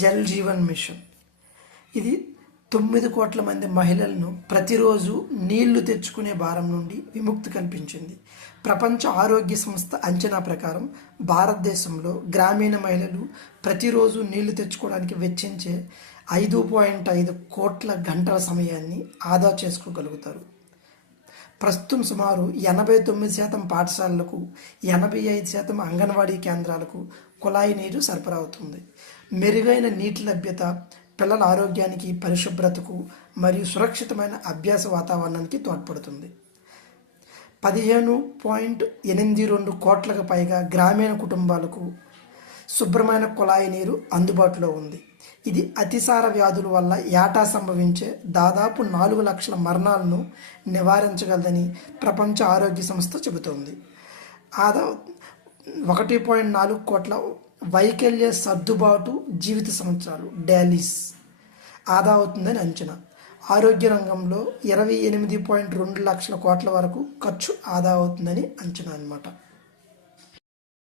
Jal Jeevan machine. ఇది 9 కోట్ల మంది మహిళలను ప్రతిరోజు నీళ్లు తెచ్చుకునే భారం నుండి విముక్తి కల్పించింది. ప్రపంచ ఆరోగ్య సంస్థ అంచనా ప్రకారం భారతదేశంలో గ్రామీణ మహిళలు ప్రతిరోజు నీళ్లు తెచ్చుకోవడానికి వెచ్చించే 5.5 కోట్ల గంటల సమయాన్ని ఆదా చేసుకోగలుగుతారు. ప్రస్తుతం సుమారు 89% పాఠశాలలకు, 85% అంగన్వాడీ కేంద్రాలకు కుళాయి నీరు సరఫరా అవుతుంది. మెరుగైన నీటి లభ్యత పిల్లల ఆరోగ్యానికి, పరిశుభ్రతకు మరియు సురక్షితమైన అభ్యాస వాతావరణానికి తోడ్పడుతుంది. 15.82 కోట్లకు పైగా గ్రామీణ కుటుంబాలకు శుభ్రమైన కుళాయి నీరు అందుబాటులో ఉంది. ఇది అతిసార వ్యాధుల వల్ల ఏటా సంభవించే దాదాపు 4 లక్షల మరణాలను నివారించగలదని ప్రపంచ ఆరోగ్య సంస్థ చెబుతోంది. 1.4 కోట్ల వైకల్య సర్దుబాటు జీవిత సంవత్సరాలు డాలిస్ ఆదా అవుతుందని అంచనా. ఆరోగ్య రంగంలో 28.2 లక్షల కోట్ల వరకు ఖర్చు ఆదా అవుతుందని అంచనా అన్నమాట.